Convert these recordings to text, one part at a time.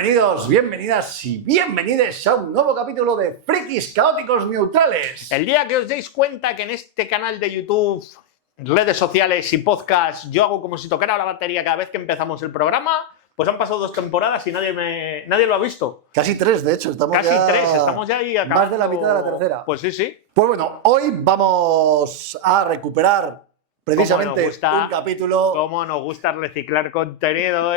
Bienvenidos, bienvenidas y bienvenides a un nuevo capítulo de Frikis Caóticos Neutrales. El día que os deis cuenta que en este canal de YouTube, redes sociales y podcast yo hago como si tocara la batería cada vez que empezamos el programa, pues han pasado 2 temporadas y nadie lo ha visto. Casi 3, de hecho. Estamos ya ahí acabando. Más de la mitad de la tercera. Pues sí. Pues bueno, hoy vamos a recuperar precisamente un capítulo... Cómo nos gusta reciclar contenido,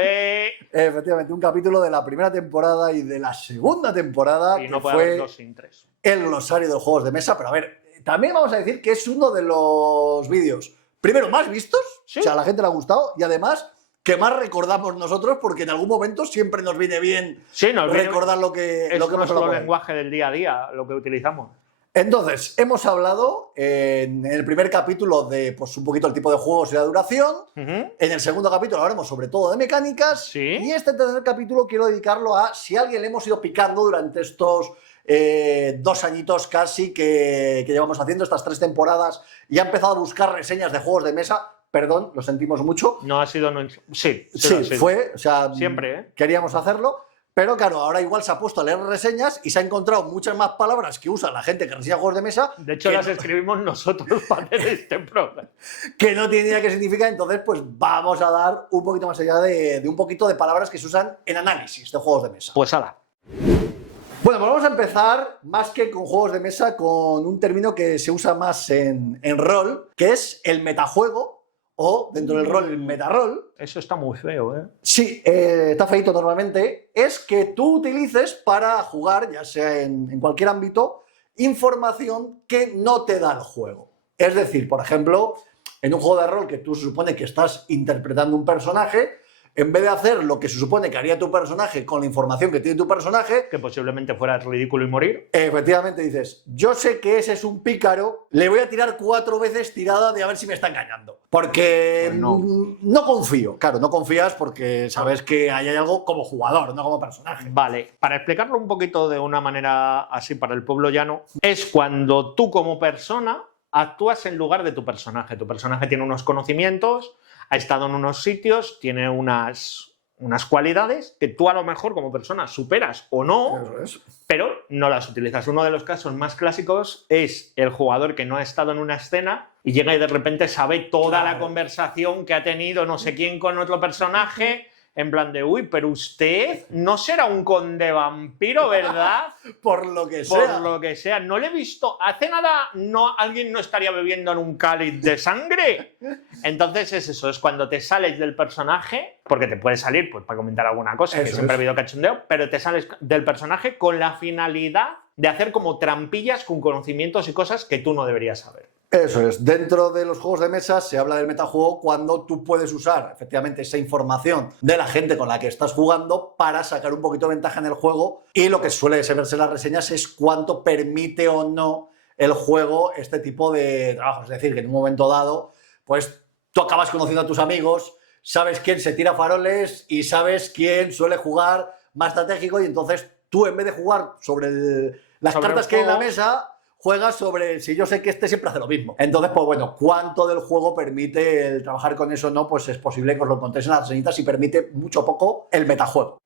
Efectivamente, un capítulo de la primera temporada y de la segunda temporada, y no que puede fue haber 2 sin 3. El glosario de juegos de mesa. Pero a ver, también vamos a decir que es uno de los vídeos, primero, más vistos, ¿Sí? O sea, a la gente le ha gustado, y además que más recordamos nosotros, porque en algún momento siempre nos viene bien recordar lo que es hemos nuestro hablado. lenguaje del día a día, lo que utilizamos. Entonces, hemos hablado en el primer capítulo de pues, un poquito el tipo de juegos y la duración. En el segundo capítulo hablaremos sobre todo de mecánicas. ¿Sí? Y este tercer capítulo quiero dedicarlo a si a alguien le hemos ido picando durante estos 2 añitos casi que llevamos haciendo, estas 3 temporadas, y ha empezado a buscar reseñas de juegos de mesa. Perdón, lo sentimos mucho. No ha sido... Sí, fue. O sea, siempre, queríamos hacerlo. Pero claro, ahora igual se ha puesto a leer reseñas y se ha encontrado muchas más palabras que usa la gente que reseña juegos de mesa. De hecho, las escribimos nosotros para hacer este programa. Que no tiene idea qué significa. Entonces, pues vamos a dar un poquito más allá de un poquito de palabras que se usan en análisis de juegos de mesa. Pues hala. Bueno, pues vamos a empezar, más que con juegos de mesa, con un término que se usa más en rol, que es el metajuego, o dentro del rol, el metarol. Eso está muy feo, ¿eh? Sí, está feito normalmente. Es que tú utilices para jugar, ya sea en cualquier ámbito, información que no te da el juego. Es decir, por ejemplo, en un juego de rol que tú se supone que estás interpretando un personaje, en vez de hacer lo que se supone que haría tu personaje con la información que tiene tu personaje, que posiblemente fuera ridículo y morir, efectivamente dices, yo sé que ese es un pícaro, le voy a tirar 4 veces tirada de a ver si me está engañando. Porque pues no confío. Claro, no confías porque sabes que ahí hay algo como jugador, no como personaje. Vale, para explicarlo un poquito de una manera así para el pueblo llano, es cuando tú como persona actúas en lugar de tu personaje. Tu personaje tiene unos conocimientos, ha estado en unos sitios, tiene unas cualidades que tú a lo mejor como persona superas o no, pero no las utilizas. Uno de los casos más clásicos es el jugador que no ha estado en una escena y llega y de repente sabe toda la conversación que ha tenido no sé quién con otro personaje, en plan de, uy, pero usted no será un conde vampiro, ¿verdad? Por lo que sea. Por lo que sea. No le he visto. Hace nada alguien no estaría bebiendo en un cáliz de sangre. Entonces es eso, es cuando te sales del personaje, porque te puede salir pues para comentar alguna cosa, eso que siempre ha habido cachondeo, pero te sales del personaje con la finalidad de hacer como trampillas con conocimientos y cosas que tú no deberías saber. Eso es, dentro de los juegos de mesa se habla del metajuego cuando tú puedes usar efectivamente esa información de la gente con la que estás jugando para sacar un poquito de ventaja en el juego, y lo que suele verse en las reseñas es cuánto permite o no el juego este tipo de trabajos. Es decir, que en un momento dado, pues tú acabas conociendo a tus amigos, sabes quién se tira faroles y sabes quién suele jugar más estratégico, y entonces tú, en vez de jugar sobre las cartas que hay en la mesa, juegas sobre si yo sé que este siempre hace lo mismo. Entonces, pues bueno, cuánto del juego permite el trabajar con eso o no, pues es posible que os lo encontréis en las reseñitas, y permite mucho o poco el metajuego.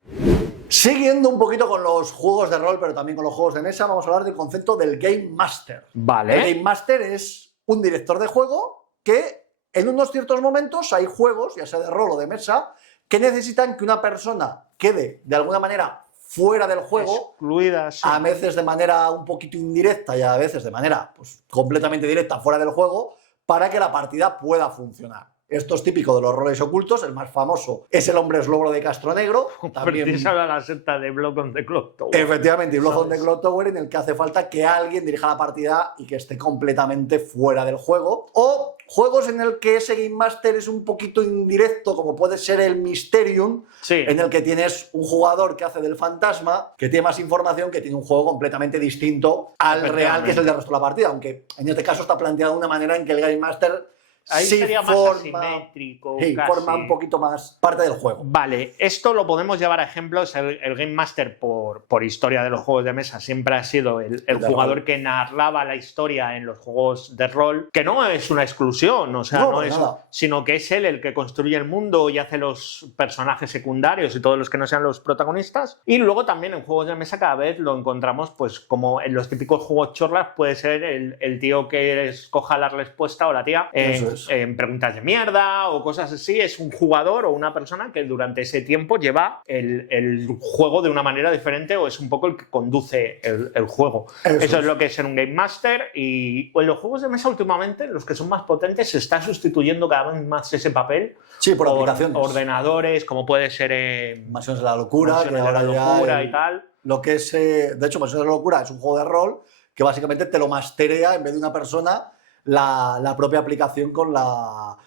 Siguiendo un poquito con los juegos de rol, pero también con los juegos de mesa, vamos a hablar del concepto del Game Master. Vale. El Game Master es un director de juego que en unos ciertos momentos hay juegos, ya sea de rol o de mesa, que necesitan que una persona quede de alguna manera fuera del juego, excluida, sí. A veces de manera un poquito indirecta y a veces de manera pues, completamente directa fuera del juego, para que la partida pueda funcionar. Esto es típico de los roles ocultos. El más famoso es el Hombre Lobo de Castronegro. También se habla la secta de Blood on the Clock Tower. Efectivamente, y Blood on the Clock Tower, en el que hace falta que alguien dirija la partida y que esté completamente fuera del juego. O juegos en el que ese Game Master es un poquito indirecto, como puede ser el Mysterium, sí, en el que tienes un jugador que hace del fantasma, que tiene más información, que tiene un juego completamente distinto al real, que es el del resto de la partida. Aunque en este caso está planteado de una manera en que el Game Master Ahí sí sería más asimétrico. Sí, casi. forma un poquito más parte del juego. Vale, esto lo podemos llevar a ejemplos. El Game Master, por historia de los juegos de mesa, siempre ha sido el jugador que narraba la historia en los juegos de rol, que no es una exclusión, o sea, no es, sino que es él el que construye el mundo y hace los personajes secundarios y todos los que no sean los protagonistas. Y luego también en juegos de mesa cada vez lo encontramos, pues como en los típicos juegos chorras, puede ser el tío que escoja la respuesta o la tía en preguntas de mierda o cosas así. Es un jugador o una persona que durante ese tiempo lleva el juego de una manera diferente o es un poco el que conduce el juego. Eso es lo que es ser un Game Master. Y en los juegos de mesa últimamente, los que son más potentes, se está sustituyendo cada vez más ese papel por aplicaciones. Ordenadores, como puede ser Mansiones de la Locura, Mansiones de la Locura y tal. Lo que es, de hecho, Mansiones de la Locura es un juego de rol que básicamente te lo masterea en vez de una persona la propia aplicación con la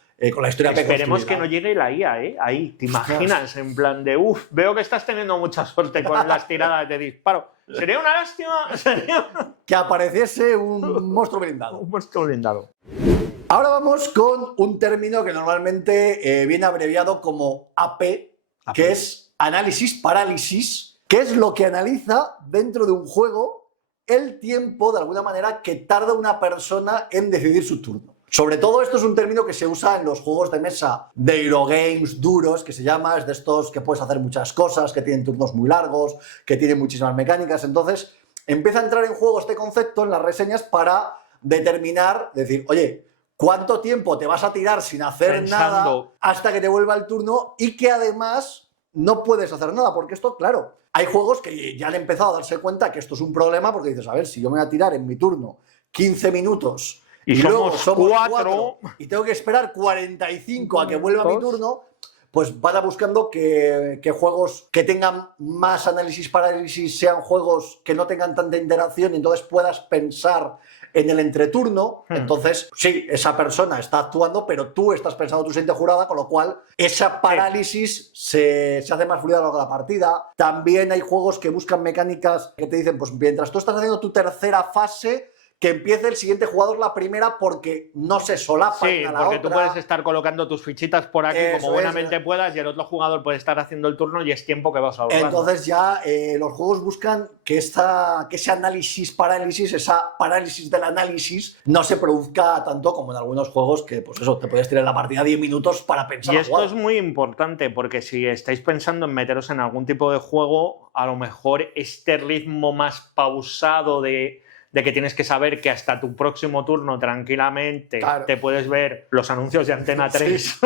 historia. Esperemos que no llegue la IA, ¿eh? Ahí, ¿te imaginas? En plan de, veo que estás teniendo mucha suerte con las tiradas de disparo. Sería una lástima. Que apareciese un monstruo blindado. Un monstruo blindado. Ahora vamos con un término que normalmente viene abreviado como AP, que es análisis parálisis, que es lo que analiza dentro de un juego el tiempo, de alguna manera, que tarda una persona en decidir su turno. Sobre todo esto es un término que se usa en los juegos de mesa de Eurogames duros, que se llama, es de estos que puedes hacer muchas cosas, que tienen turnos muy largos, que tienen muchísimas mecánicas. Entonces, empieza a entrar en juego este concepto en las reseñas para determinar, decir, oye, ¿cuánto tiempo te vas a tirar sin hacer nada hasta que te vuelva el turno? Y que además no puedes hacer nada, porque esto, claro, hay juegos que ya han empezado a darse cuenta que esto es un problema, porque dices, a ver, si yo me voy a tirar en mi turno 15 minutos y luego somos 4 y tengo que esperar 45 a que vuelva mi turno, pues vaya buscando que juegos que tengan más análisis parálisis sean juegos que no tengan tanta interacción y entonces puedas pensar en el entreturno. Entonces, sí, esa persona está actuando, pero tú estás pensando tu siguiente jugada, con lo cual esa parálisis se hace más fluida a lo largo de la partida. También hay juegos que buscan mecánicas que te dicen, pues mientras tú estás haciendo tu tercera fase, que empiece el siguiente jugador la primera, porque no se solapan a la otra. Sí, porque tú puedes estar colocando tus fichitas por aquí como buenamente puedas y el otro jugador puede estar haciendo el turno y es tiempo que vas a ahorrar. Entonces ya los juegos buscan que ese análisis parálisis, esa parálisis del análisis, no se produzca tanto como en algunos juegos que, pues eso, te puedes tirar la partida 10 minutos para pensar. Y esto es muy importante, porque si estáis pensando en meteros en algún tipo de juego, a lo mejor este ritmo más pausado de que tienes que saber que hasta tu próximo turno tranquilamente te puedes ver los anuncios de Antena 3,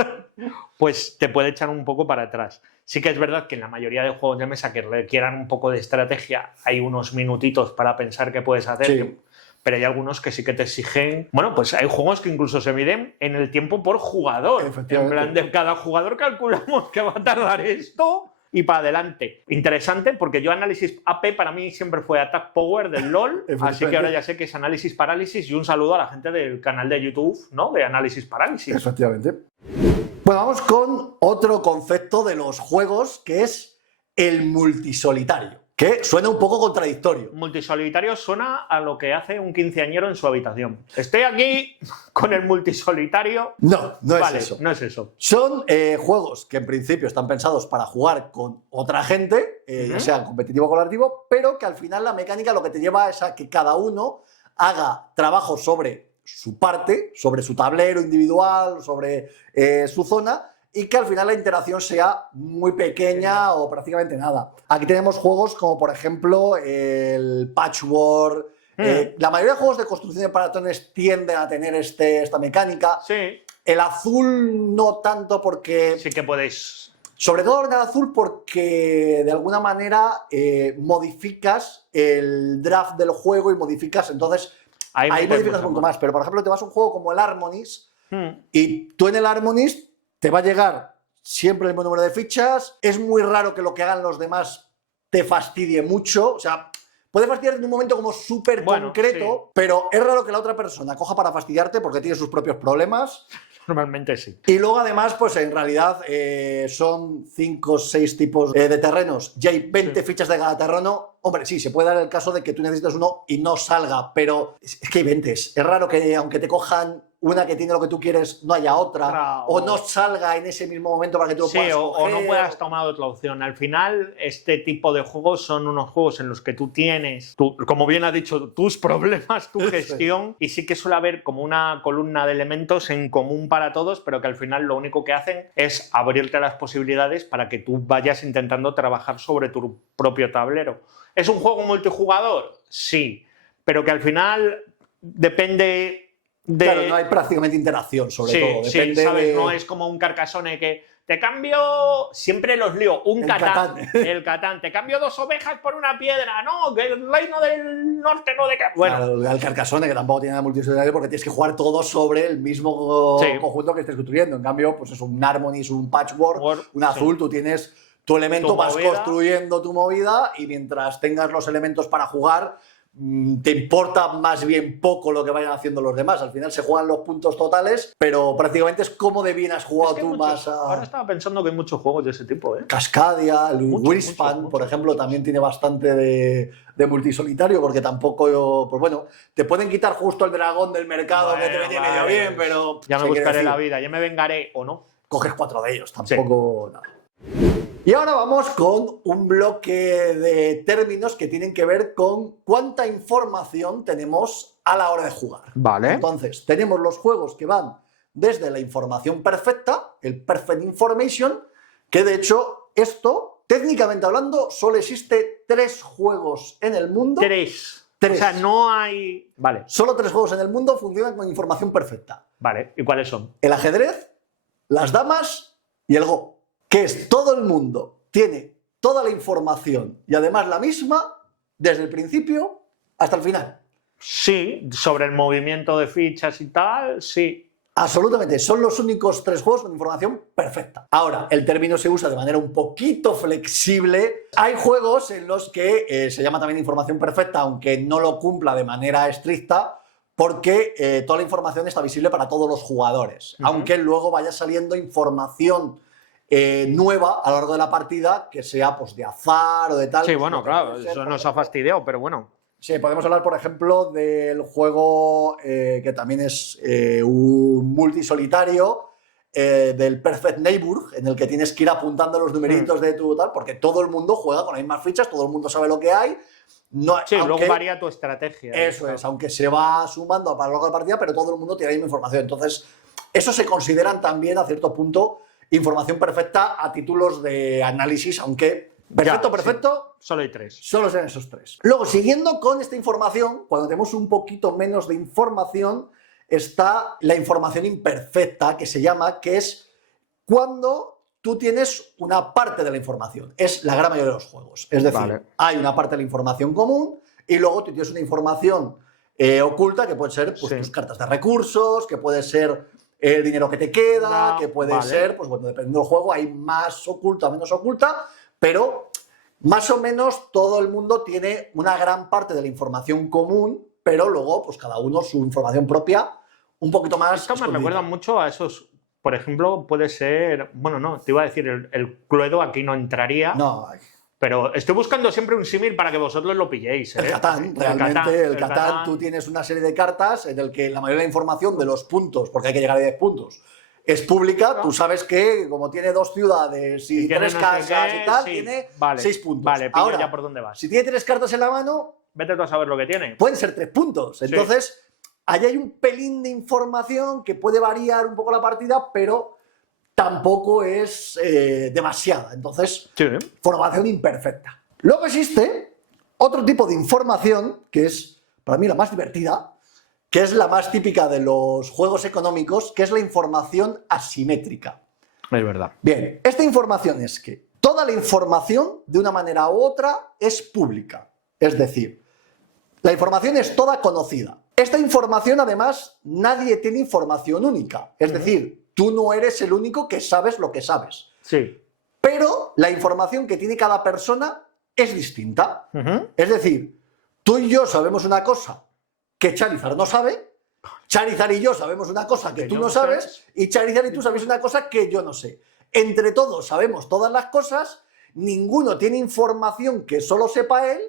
pues te puede echar un poco para atrás. Sí que es verdad que en la mayoría de juegos de mesa que requieran un poco de estrategia hay unos minutitos para pensar qué puedes hacer, pero hay algunos que sí que te exigen. Bueno, pues hay juegos que incluso se miden en el tiempo por jugador. En plan, de cada jugador calculamos que va a tardar esto y para adelante. Interesante, porque yo análisis AP para mí siempre fue Attack Power del LoL, así que ahora ya sé que es análisis parálisis, y un saludo a la gente del canal de YouTube, ¿no?, de análisis parálisis. Efectivamente. Bueno, vamos con otro concepto de los juegos, que es el multisolitario, que suena un poco contradictorio. Multisolitario suena a lo que hace un quinceañero en su habitación. Estoy aquí con el multisolitario. No es eso. No es eso. Son juegos que en principio están pensados para jugar con otra gente, ya sea competitivo o colaborativo, pero que al final la mecánica lo que te lleva es a que cada uno haga trabajo sobre su parte, sobre su tablero individual, sobre su zona, y que al final la interacción sea muy pequeña o prácticamente nada. Aquí tenemos juegos como, por ejemplo, el Patchwork. La mayoría de juegos de construcción de patrones tienden a tener esta mecánica. Sí. El azul no tanto, porque... Sí que podéis... Sobre todo el azul, porque de alguna manera modificas el draft del juego y modificas, entonces ahí modificas un poco más. Pero, por ejemplo, te vas a un juego como el Harmonist y tú en el Harmonist te va a llegar siempre el mismo número de fichas. Es muy raro que lo que hagan los demás te fastidie mucho. O sea, puede fastidiarte en un momento como súper concreto, pero es raro que la otra persona coja para fastidiarte porque tiene sus propios problemas. Normalmente sí. Y luego además, pues en realidad son 5 o 6 tipos de terrenos y hay 20 fichas de cada terreno. Hombre, sí, se puede dar el caso de que tú necesitas uno y no salga, pero es que hay 20. Es raro que, aunque te cojan una que tiene lo que tú quieres, no haya otra, Otra, o no salga en ese mismo momento para que tú lo Sí, puedas o coger. no puedas tomar otra opción. Al final, este tipo de juegos son unos juegos en los que tú tienes, como bien has dicho, tus problemas, tu gestión, y sí que suele haber como una columna de elementos en común para todos, pero que al final lo único que hacen es abrirte las posibilidades para que tú vayas intentando trabajar sobre tu propio tablero. ¿Es un juego multijugador? Sí, pero que al final depende de... Claro, no hay prácticamente interacción, sobre Sí, todo. sí, Depende ¿sabes? de... No es como un Carcassonne que te cambio, siempre los lío, un El Catán, Catán. el Catán, te cambio 2 ovejas por una piedra, no, que el reino del norte no de... Bueno, Claro, el Carcassonne, que tampoco tiene nada multidisciplinario porque tienes que jugar todo sobre el mismo Sí. conjunto que estés construyendo. En cambio, pues es un Harmonies, un Patchwork, un azul, sí. tú tienes tu elemento, Tu vas movida. construyendo tu movida y mientras tengas los elementos para jugar, te importa más bien poco lo que vayan haciendo los demás. Al final se juegan los puntos totales, pero prácticamente es como de bien has jugado Es que tú muchos- más a... Ahora estaba pensando que hay muchos juegos de ese tipo, ¿eh? Cascadia, el Muchos, Wingspan, muchos, por muchos, ejemplo, muchos. también tiene bastante de multisolitario, porque tampoco, pues bueno, te pueden quitar justo el dragón del mercado que te Bueno, venía vale. medio bien, pero Ya me se quiere buscaré decir, la vida, ya me vengaré o no. coges 4 de ellos, tampoco nada. Y ahora vamos con un bloque de términos que tienen que ver con cuánta información tenemos a la hora de jugar. Vale. Entonces, tenemos los juegos que van desde la información perfecta, el Perfect Information, que de hecho esto, técnicamente hablando, solo existe 3 juegos en el mundo. 3. Tres. O sea, no hay... Vale, Solo 3 juegos en el mundo funcionan con información perfecta. vale. ¿Y cuáles son? El ajedrez, las damas y el Go. Que es todo el mundo tiene toda la información y además la misma desde el principio hasta el final. Sí, sobre el movimiento de fichas y tal, sí. Absolutamente, son los únicos 3 juegos con información perfecta. Ahora, el término se usa de manera un poquito flexible. Hay juegos en los que se llama también información perfecta, aunque no lo cumpla de manera estricta, porque toda la información está visible para todos los jugadores. Aunque luego vaya saliendo información nueva a lo largo de la partida, que sea pues de azar o de tal. Sí, pues, bueno, lo que claro, puede ser, eso por nos ha ejemplo. fastidiado, pero bueno. Sí, podemos hablar, por ejemplo, del juego que también es un multisolitario, del Perfect Neighbor, en el que tienes que ir apuntando los numeritos de tu tal, porque todo el mundo juega con las mismas fichas, todo el mundo sabe lo que hay. No, Sí, aunque, luego varía tu estrategia. eso es, aunque se va sumando a lo largo de la partida, pero todo el mundo tiene la misma información. Entonces, eso se consideran también, a cierto punto, información perfecta a títulos de análisis, aunque perfecto, Ya, perfecto, sí. Solo hay 3. solo serán esos 3. Luego, siguiendo con esta información, cuando tenemos un poquito menos de información, está la información imperfecta, que se llama, que es cuando tú tienes una parte de la información. Es la gran mayoría de los juegos. Es decir, Vale. hay una parte de la información común y luego tú tienes una información oculta, que puede ser pues, Sí. tus cartas de recursos, que puede ser el dinero que te queda, No, que puede vale. ser, pues bueno, dependiendo del juego, hay más oculta, menos oculta, pero más o menos todo el mundo tiene una gran parte de la información común, pero luego, pues cada uno su información propia, un poquito más. Esto me escondida. recuerda mucho a esos. Por ejemplo, puede ser. Bueno, no, te iba a decir, el Cluedo aquí no entraría. No, Pero estoy buscando siempre un símil para que vosotros lo pilléis. el Catán, realmente, el Catán, Catán. tú tienes una serie de cartas en el que la mayoría de la información de los puntos, porque hay que llegar a 10 puntos, es pública. Tú sabes que, como tiene 2 ciudades y tiene 3 no sé casas qué, y tal, sí. tiene Vale, 6 puntos. Vale, pillo Ahora, ya por dónde vas. si tiene 3 cartas en la mano, Vete tú a saber lo que tiene. pueden ser 3 puntos. Entonces, ahí hay un pelín de información que puede variar un poco la partida, pero tampoco es demasiada. Entonces, Sí. información imperfecta. Luego existe otro tipo de información que es, para mí, la más divertida, que es la más típica de los juegos económicos, que es la información asimétrica. Es verdad. Bien, esta información es que toda la información, de una manera u otra, es pública. Es decir, la información es toda conocida. Esta información, además, nadie tiene información única. Es decir, tú no eres el único que sabes lo que sabes. Sí. Pero la información que tiene cada persona es distinta. Ujú. Es decir, tú y yo sabemos una cosa que Charizard no sabe, Charizard y yo sabemos una cosa que Que tú yo no no sabes, sé. y Charizard y tú sabes una cosa que yo no sé. Entre todos sabemos todas las cosas, ninguno tiene información que solo sepa él,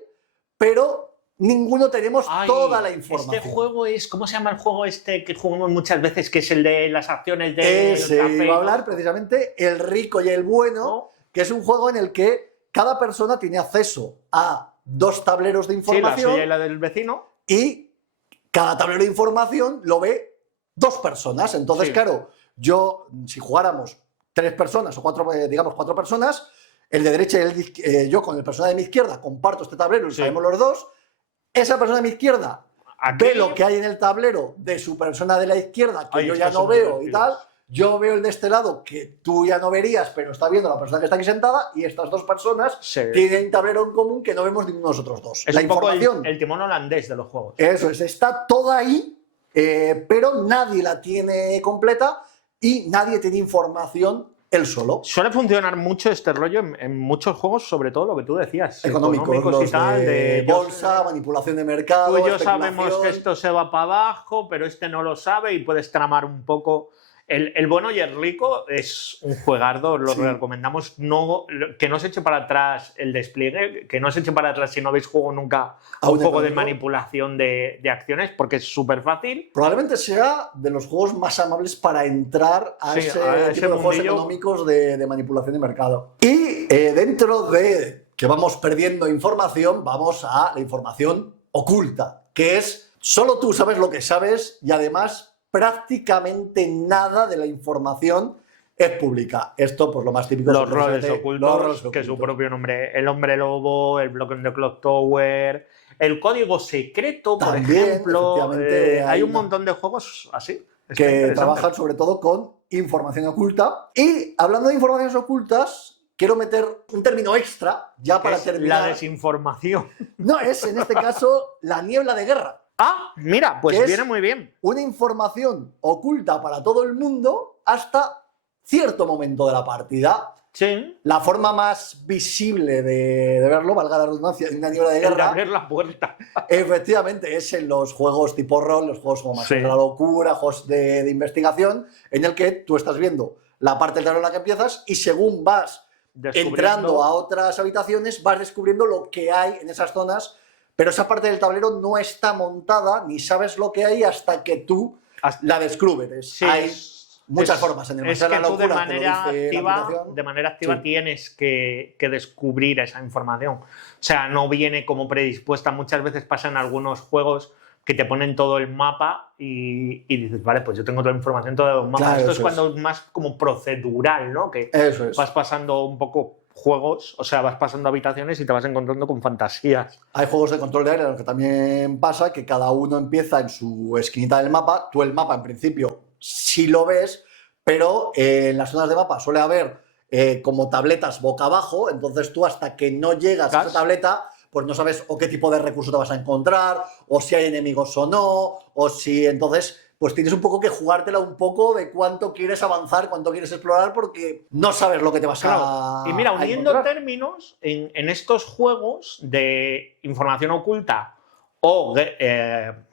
pero ninguno tenemos Ay, toda la información. Este juego es, ¿cómo se llama el juego este que jugamos muchas veces, que es el de las acciones de Ese café? iba a hablar precisamente, El rico y el bueno, ¿No? que es un juego en el que cada persona tiene acceso a 2 tableros de Sí, la información suya y la del vecino. y cada tablero de información lo ve 2 personas. Entonces, Sí. claro, si jugáramos 3 personas o 4, digamos 4 personas, el de derecha y yo con el persona de mi izquierda comparto este tablero y Sí. sabemos los dos. Esa persona de mi izquierda Aquí, ve lo que hay en el tablero de su persona de la izquierda, que Ay, yo ya estos no son muy veo y divertidos. tal. Yo veo el de este lado que tú ya no verías, pero está viendo la persona que está aquí sentada, y estas 2 personas sí. tienen un tablero en común que no vemos ninguno de nosotros dos. Es La un poco información, el timón holandés de los juegos. eso es, está toda ahí, pero nadie la tiene completa y nadie tiene información él solo. Suele funcionar mucho este rollo en muchos juegos, sobre todo lo que tú decías. Económicos, y los tal, de yo bolsa, manipulación de mercado, Tú y yo especulación. sabemos que esto se va para abajo, pero este no lo sabe y puedes tramar un poco. El bueno y el rico es un juegardo, lo Sí. recomendamos. Que no se eche para atrás el despliegue, que no se eche para atrás si no habéis jugado nunca ¿A un un juego de económico? manipulación de acciones, porque es súper fácil. Probablemente sea de los juegos más amables para entrar a Sí, ese a ese tipo de juegos mundillo. económicos de manipulación de mercado. Y dentro de que vamos perdiendo información, vamos a la información oculta, que es solo tú sabes lo que sabes y además prácticamente nada de la información es pública. Esto, pues lo más típico Los es roles precisamente ocultos, los roles que es su ocultos. propio nombre. El hombre lobo, el bloque de Clock Tower, el código secreto, por También, ejemplo. efectivamente, Hay hay un una- montón de juegos así. Está Que interesante. trabajan sobre todo con información oculta. Y hablando de informaciones ocultas, quiero meter un término extra, ya Que para es terminar. la desinformación. No, es en este caso la niebla de guerra. Ah, mira, pues ¿Qué es? viene muy bien. Una información oculta para todo el mundo hasta cierto momento de la partida. Sí. La forma más visible de verlo, valga la redundancia, en una niebla de El de guerra, abrir la puerta. efectivamente es en los juegos tipo rol, los juegos como Más Sí. de la locura, juegos de investigación, en el que tú estás viendo la parte del tablero en la que empiezas y según vas entrando a otras habitaciones vas descubriendo lo que hay en esas zonas, pero esa parte del tablero no está montada ni sabes lo que hay hasta que tú la descubres. Sí, hay es- muchas es- formas. En el es Más de que la tú de locura te lo manera dice la activa, aplicación. Sí. tienes que descubrir esa información. O sea, no viene como predispuesta. Muchas veces pasa en algunos juegos que te ponen todo el mapa y dices, vale, pues yo tengo toda la información, todo el mapa. Claro, Esto es eso cuando es más como procedural, ¿no? Que Eso es. vas pasando un poco juegos, o sea, vas pasando habitaciones y te vas encontrando con fantasías. Hay juegos de control de área en los que también pasa que cada uno empieza en su esquinita del mapa. Tú el mapa, en principio, sí lo ves, pero en las zonas de mapa suele haber como tabletas boca abajo, entonces tú hasta que no llegas a esa tableta, pues no sabes o qué tipo de recurso te vas a encontrar, o si hay enemigos o no, o si entonces... pues tienes un poco que jugártela un poco de cuánto quieres avanzar, cuánto quieres explorar, porque no sabes lo que te vas a Y mira, a uniendo encontrar. términos, en estos juegos de información oculta o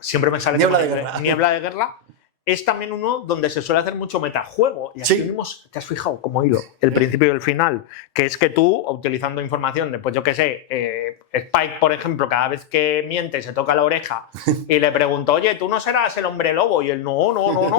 siempre me sale Niebla como de guerra. niebla de guerra, es también uno donde se suele hacer mucho metajuego. Y aquí Sí. vimos, ¿te has fijado cómo ha ido? El principio y el final. Que es que tú, utilizando información de, pues yo qué sé, Spike, por ejemplo, cada vez que miente se toca la oreja y le pregunto, oye, ¿tú no serás el hombre lobo? Y él, no.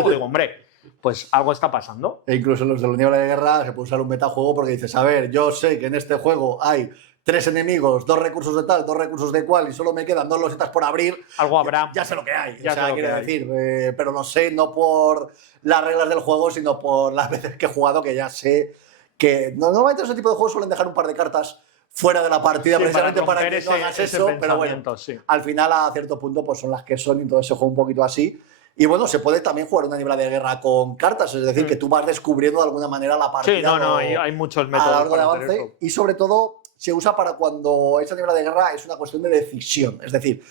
Digo, hombre, pues algo está pasando. E incluso en los de la niebla de guerra se puede usar un metajuego porque dices, a ver, yo sé que en este juego hay 3 enemigos, 2 recursos de tal, 2 recursos de cual, y solo me quedan 2 losetas por abrir. Algo habrá. Ya sé lo que hay, Ya o sé sea, lo quiero que hay. decir, pero lo sé no por las reglas del juego, sino por las veces que he jugado, que ya sé que normalmente ese tipo de juegos suelen dejar un par de cartas fuera de la partida, Sí, precisamente para romper que no hagas ese eso, pero bueno, pensamiento, sí. al final a cierto punto pues son las que son y todo se juega un poquito así. Y bueno, se puede también jugar una niebla de guerra con cartas, es decir, que tú vas descubriendo de alguna manera la partida. Sí, no, hay muchos a métodos lo largo del para hacer avance eso. y sobre todo se usa para cuando esa niebla de guerra es una cuestión de decisión, es decir,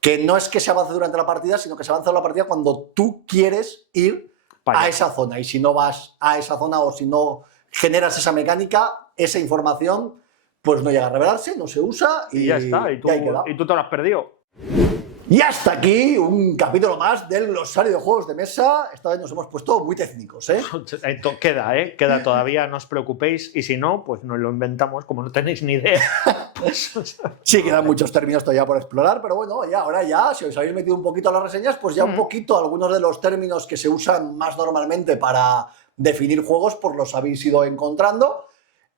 que no es que se avance durante la partida, sino que se avanza en la partida cuando tú quieres ir Vaya. a esa zona y si no vas a esa zona o si no generas esa mecánica, esa información pues no llega a revelarse, no se usa Y ya está, y ahí queda. tú te lo has perdido. Y hasta aquí un capítulo más del glosario de juegos de mesa. Esta vez nos hemos puesto muy técnicos, ¿eh? Queda todavía, no os preocupéis. Y si no, pues nos lo inventamos, como no tenéis ni idea. Sí, quedan muchos términos todavía por explorar, pero bueno, ya ahora ya, si os habéis metido un poquito a las reseñas, pues ya un poquito algunos de los términos que se usan más normalmente para definir juegos, pues los habéis ido encontrando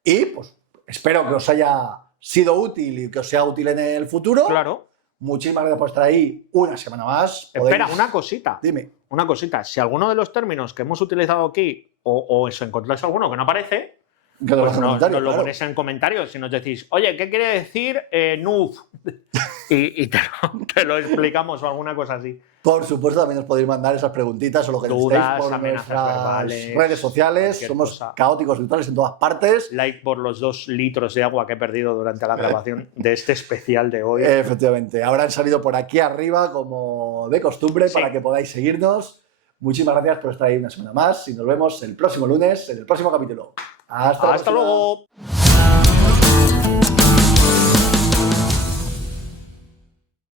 y pues espero que os haya sido útil y que os sea útil en el futuro. Claro. Muchísimas gracias por estar ahí una semana más. Espera, una cosita. Dime. Una cosita. Si alguno de los términos que hemos utilizado aquí o eso encontráis alguno que no aparece, Que pues nos lo claro. ponéis en comentarios y nos decís, oye, ¿qué quiere decir noob? y te lo explicamos o alguna cosa así. Por supuesto, también os podéis mandar esas preguntitas o lo que Dudas, necesitéis por amenazas nuestras verbales, redes sociales. cualquier Somos cosa. caóticos virtuales en todas partes. Like por los 2 litros de agua que he perdido durante la grabación de este especial de hoy. Efectivamente, habrán salido por aquí arriba como de costumbre Sí. para que podáis seguirnos. Muchísimas gracias por estar ahí una semana más y nos vemos el próximo lunes en el próximo capítulo. Hasta la ¡Hasta próxima. luego!